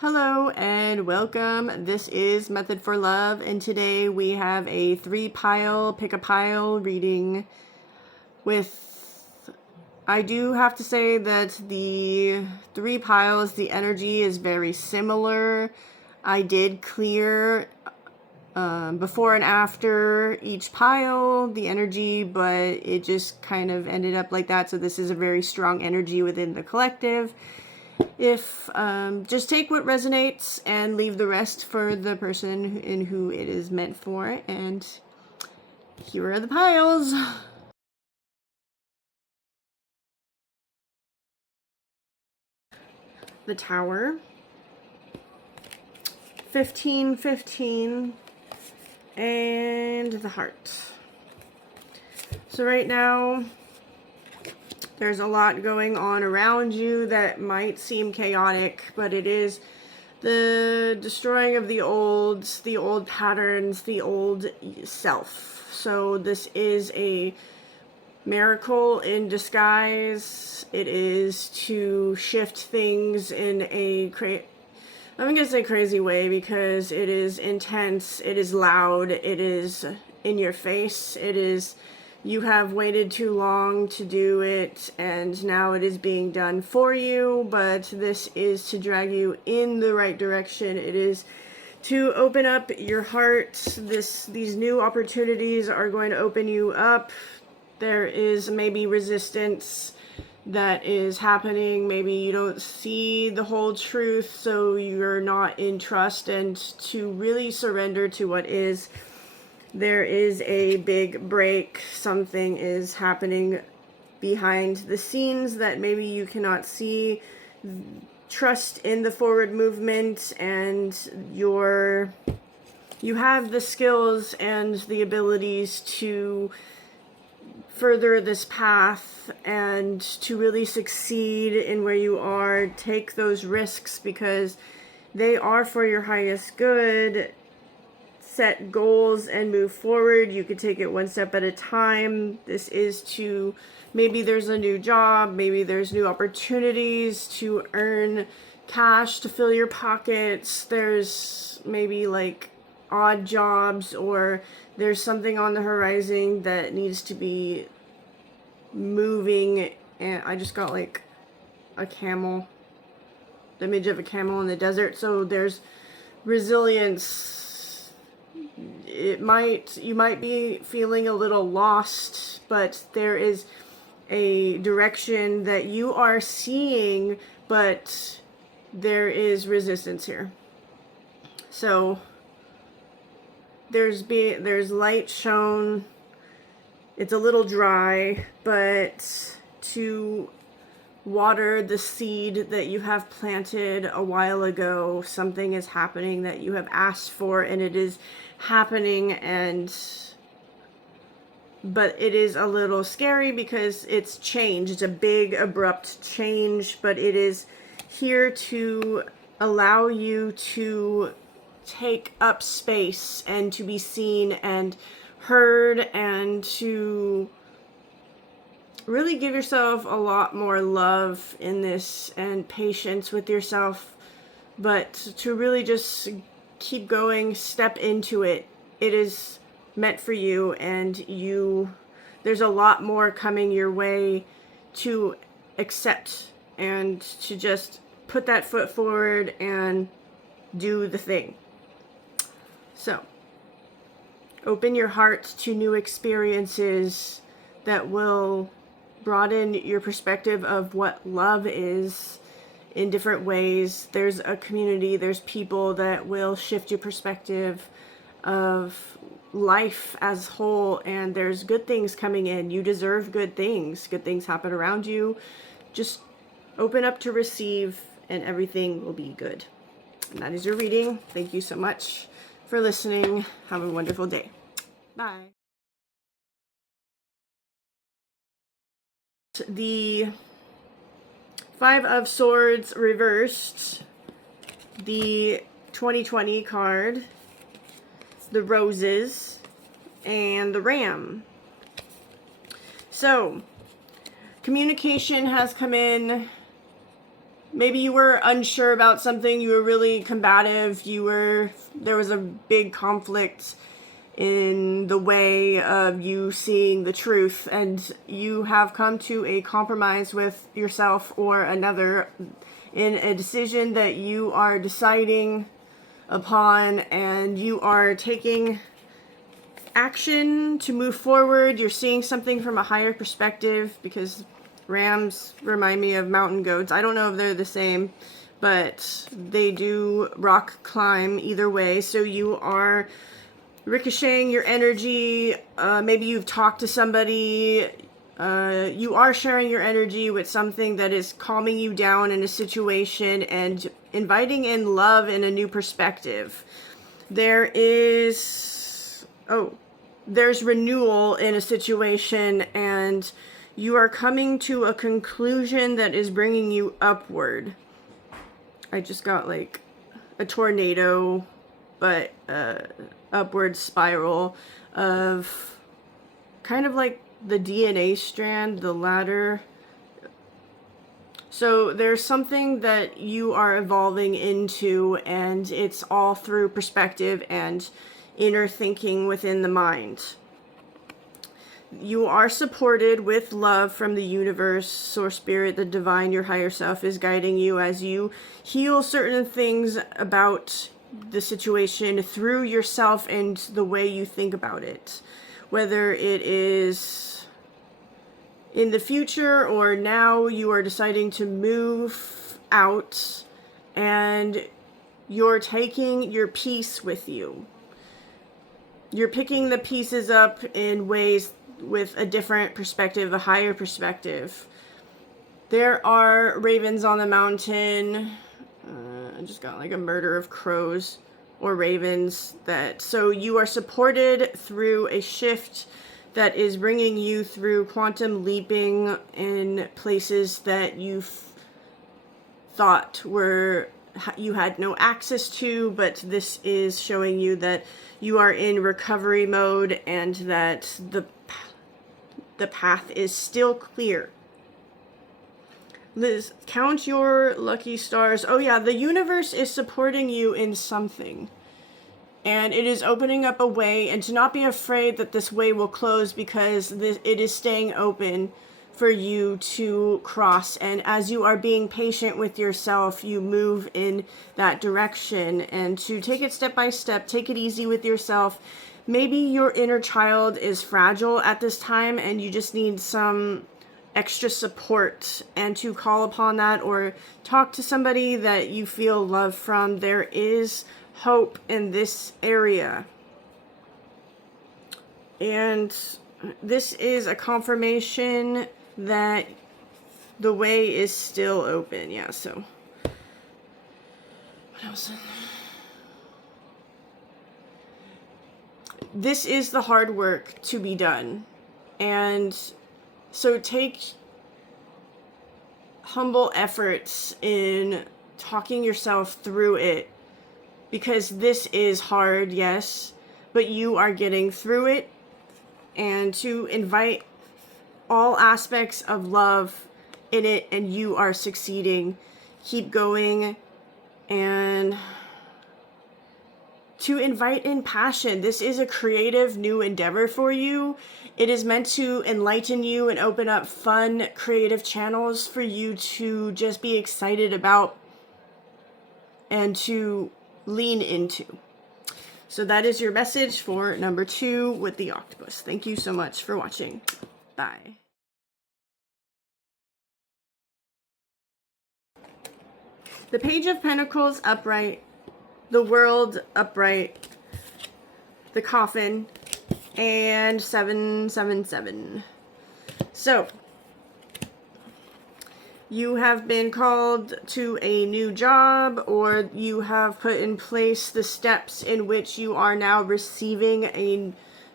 Hello and welcome. This is Method for Love, and today we have a pick a pile reading with, I do have to say that the 3 piles, the energy is very similar. I did clear before and after each pile, the energy, but it just kind of ended up like that. So this is a very strong energy within the collective. If just take what resonates and leave the rest for the person in who it is meant for. And here are the piles. The Tower, 15, 15, and the Heart. So right now, there's a lot going on around you that might seem chaotic, but it is the destroying of the old patterns, the old self. So this is a miracle in disguise. It is to shift things in a I'm gonna say crazy way, because it is intense, it is loud, it is in your face, it is, you have waited too long to do it, and now it is being done for you, but this is to drag you in the right direction. It is to open up your heart. These new opportunities are going to open you up. There is maybe resistance that is happening. Maybe you don't see the whole truth, so you're not in trust, and to really surrender to what is. There is a big break. Something is happening behind the scenes that maybe you cannot see. Trust in the forward movement, and you have the skills and the abilities to further this path and to really succeed in where you are. Take those risks because they are for your highest good. Set goals and move forward. You could take it one step at a time. This is to, maybe there's a new job, maybe there's new opportunities to earn cash to fill your pockets. There's maybe like odd jobs, or there's something on the horizon that needs to be moving. And I just got like a camel, the image of a camel in the desert. So there's resilience. You might be feeling a little lost, but there is a direction that you are seeing, but there is resistance here. So there's light shown. It's a little dry, but to water the seed that you have planted a while ago, something is happening that you have asked for, and it is happening, but it is a little scary because it's change. It's a big, abrupt change, but it is here to allow you to take up space and to be seen and heard, and to really give yourself a lot more love in this and patience with yourself, but to really just keep going, step into it. It is meant for you, and there's a lot more coming your way to accept and to just put that foot forward and do the thing. So open your heart to new experiences that will broaden your perspective of what love is in different ways. There's a community, there's people that will shift your perspective of life as whole, and there's good things coming in. You deserve good things. Good things happen around you. Just open up to receive, and everything will be good. And that is your reading. Thank you so much for listening. Have a wonderful day. Bye. The 5 of Swords reversed, the 2020 card, the Roses, and the Ram. So communication has come in. maybe you were unsure about something, you were really combative, there was a big conflict in the way of you seeing the truth, and you have come to a compromise with yourself or another in a decision that you are deciding upon, and you are taking action to move forward. You're seeing something from a higher perspective, because rams remind me of mountain goats. I don't know if they're the same, but they do rock climb either way. So you are ricocheting your energy. Maybe you've talked to somebody. You are sharing your energy with something that is calming you down in a situation and inviting in love in a new perspective. There's renewal in a situation, and you are coming to a conclusion that is bringing you upward. I just got like a tornado, but upward spiral of kind of like the DNA strand, the ladder. So there's something that you are evolving into, and it's all through perspective and inner thinking within the mind. You are supported with love from the universe, Source Spirit, the divine, your higher self is guiding you as you heal certain things about the situation through yourself and the way you think about it. Whether it is in the future or now, you are deciding to move out and you're taking your peace with you. You're picking the pieces up in ways with a different perspective, a higher perspective. There are ravens on the mountain. I just got like a murder of crows or ravens. So you are supported through a shift that is bringing you through quantum leaping in places that you thought you had no access to, but this is showing you that you are in recovery mode and that the path is still clear. Liz, count your lucky stars. Oh yeah, the universe is supporting you in something. And it is opening up a way, and to not be afraid that this way will close, because it is staying open for you to cross. And as you are being patient with yourself, you move in that direction, and to take it step by step, take it easy with yourself. Maybe your inner child is fragile at this time and you just need some extra support, and to call upon that or talk to somebody that you feel love from. There is hope in this area. And this is a confirmation that the way is still open. Yeah, so what else? This is the hard work to be done. And so take humble efforts in talking yourself through it, because this is hard, yes, but you are getting through it. And to invite all aspects of love in it, and you are succeeding. Keep going. And to invite in passion. This is a creative new endeavor for you. It is meant to enlighten you and open up fun, creative channels for you to just be excited about and to lean into. So that is your message for number 2 with the octopus. Thank you so much for watching. Bye. The Page of Pentacles upright, the World upright, the Coffin, and 777. So, you have been called to a new job, or you have put in place the steps in which you are now receiving a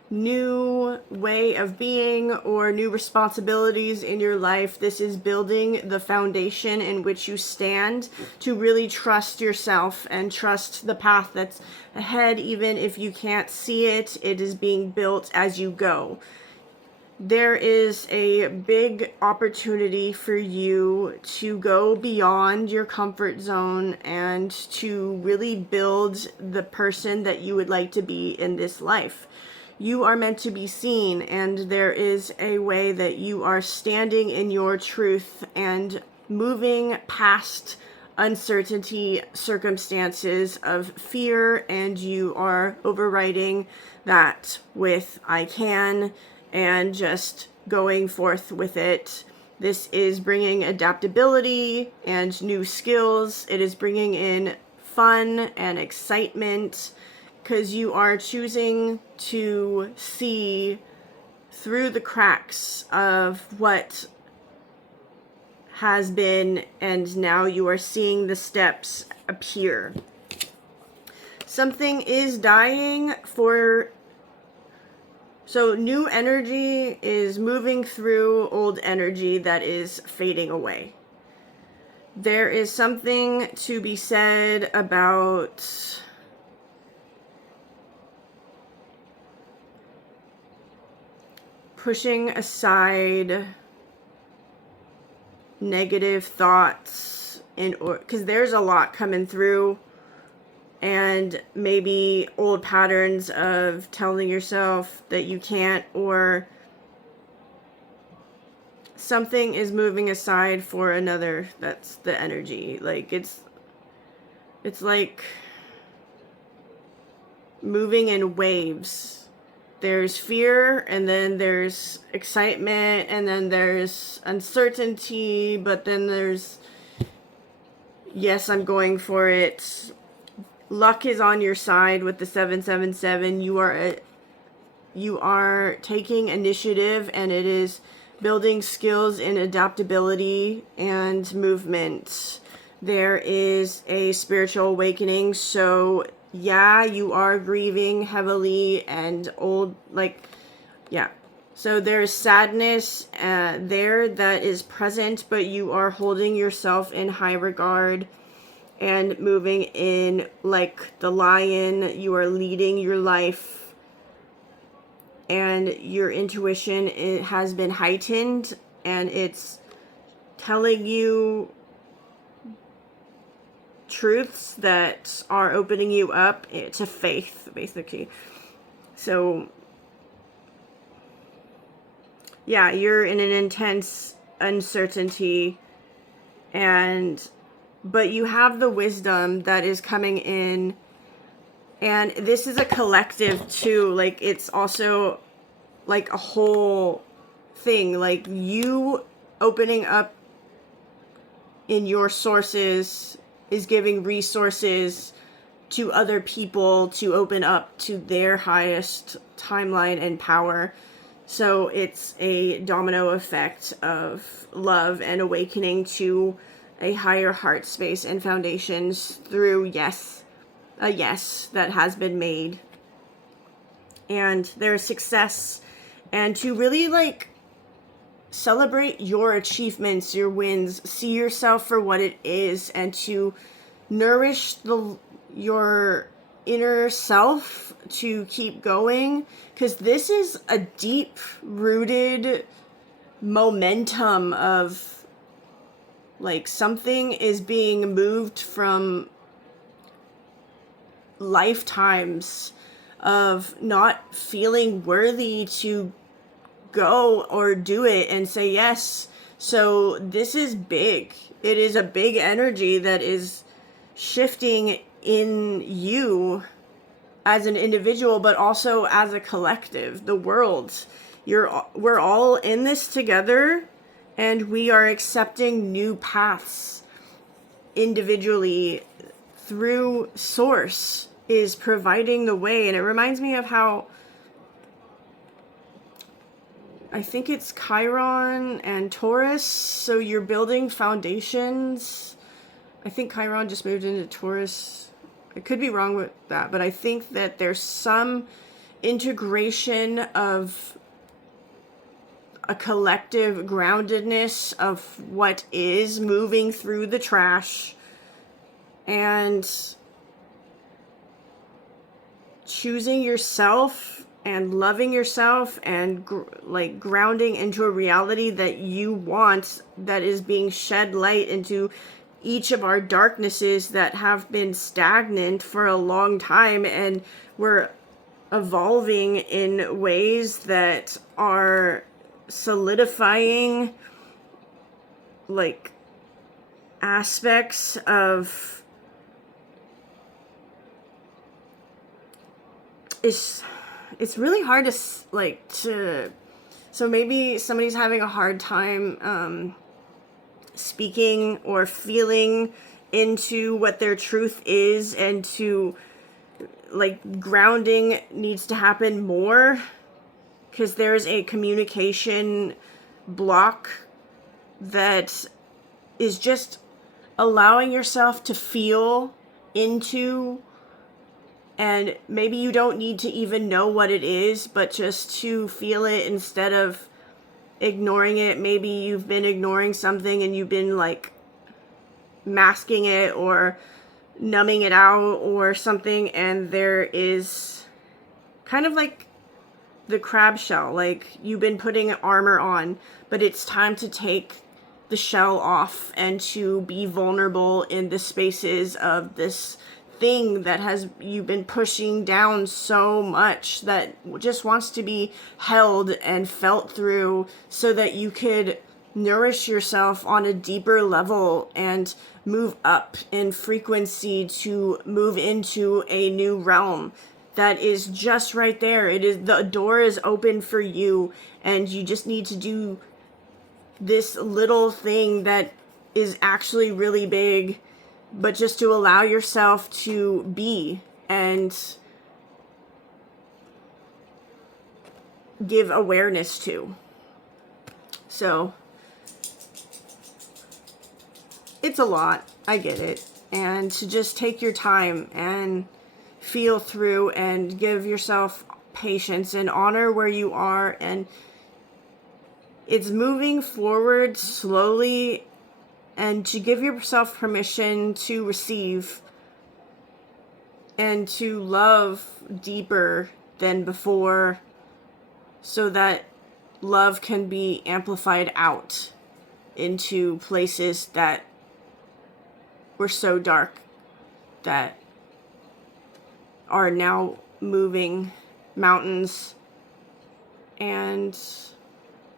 new way of being or new responsibilities in your life. This is building the foundation in which you stand to really trust yourself and trust the path that's ahead. Even if you can't see it, it is being built as you go. there is a big opportunity for you to go beyond your comfort zone and to really build the person that you would like to be in this life. You are meant to be seen, and there is a way that you are standing in your truth and moving past uncertainty, circumstances of fear, and you are overriding that with I can, and just going forth with it. This is bringing adaptability and new skills. It is bringing in fun and excitement, because you are choosing to see through the cracks of what has been, and now you are seeing the steps appear. Something is dying for... So new energy is moving through old energy that is fading away. There is something to be said about pushing aside negative thoughts, because there's a lot coming through, and maybe old patterns of telling yourself that you can't, or something is moving aside for another. That's the energy. Like it's like moving in waves. There's fear, and then there's excitement, and then there's uncertainty, but then there's, yes, I'm going for it. Luck is on your side with the 777. You are taking initiative, and it is building skills in adaptability and movement. There is a spiritual awakening, so yeah, you are grieving heavily and old, like, yeah. So there's sadness there that is present, but you are holding yourself in high regard and moving in like the lion. You are leading your life, and your intuition, it has been heightened, and it's telling you truths that are opening you up to faith, basically. So yeah, you're in an intense uncertainty, but you have the wisdom that is coming in, and this is a collective too. Like, it's also like a whole thing, like you opening up in your sources is giving resources to other people to open up to their highest timeline and power. So it's a domino effect of love and awakening to a higher heart space and foundations through a yes that has been made. And there's success, and to really like celebrate your achievements, your wins, see yourself for what it is, and to nourish your inner self to keep going, because this is a deep rooted momentum of like something is being moved from lifetimes of not feeling worthy to go or do it and say yes. So this is big. It is a big energy that is shifting in you as an individual, but also as a collective, the world. We're all in this together, and we are accepting new paths individually through Source is providing the way. And it reminds me of how I think it's Chiron and Taurus. So you're building foundations. I think Chiron just moved into Taurus. I could be wrong with that, but I think that there's some integration of a collective groundedness of what is moving through the trash, and choosing yourself and loving yourself and like grounding into a reality that you want, that is being shed light into each of our darknesses that have been stagnant for a long time, and we're evolving in ways that are solidifying like aspects of it's really hard to so maybe somebody's having a hard time speaking or feeling into what their truth is, and to like grounding needs to happen more because there's a communication block that is just allowing yourself to feel into, and maybe you don't need to even know what it is, but just to feel it instead of ignoring it. Maybe you've been ignoring something and you've been like masking it or numbing it out or something, and there is kind of like the crab shell, like you've been putting armor on, but it's time to take the shell off and to be vulnerable in the spaces of this thing that has you've been pushing down so much, that just wants to be held and felt through so that you could nourish yourself on a deeper level and move up in frequency to move into a new realm that is just right there. It is, the door is open for you, and you just need to do this little thing that is actually really big, but just to allow yourself to be and give awareness to. So it's a lot, I get it, and to just take your time and feel through and give yourself patience and honor where you are, and it's moving forward slowly, and to give yourself permission to receive and to love deeper than before, so that love can be amplified out into places that were so dark, that are now moving mountains, and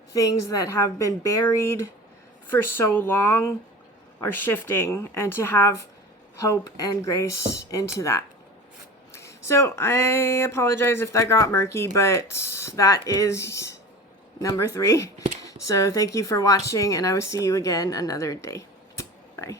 things that have been buried for so long are shifting, and to have hope and grace into that. So I apologize if that got murky, but that is number 3. So thank you for watching, and I will see you again another day. Bye.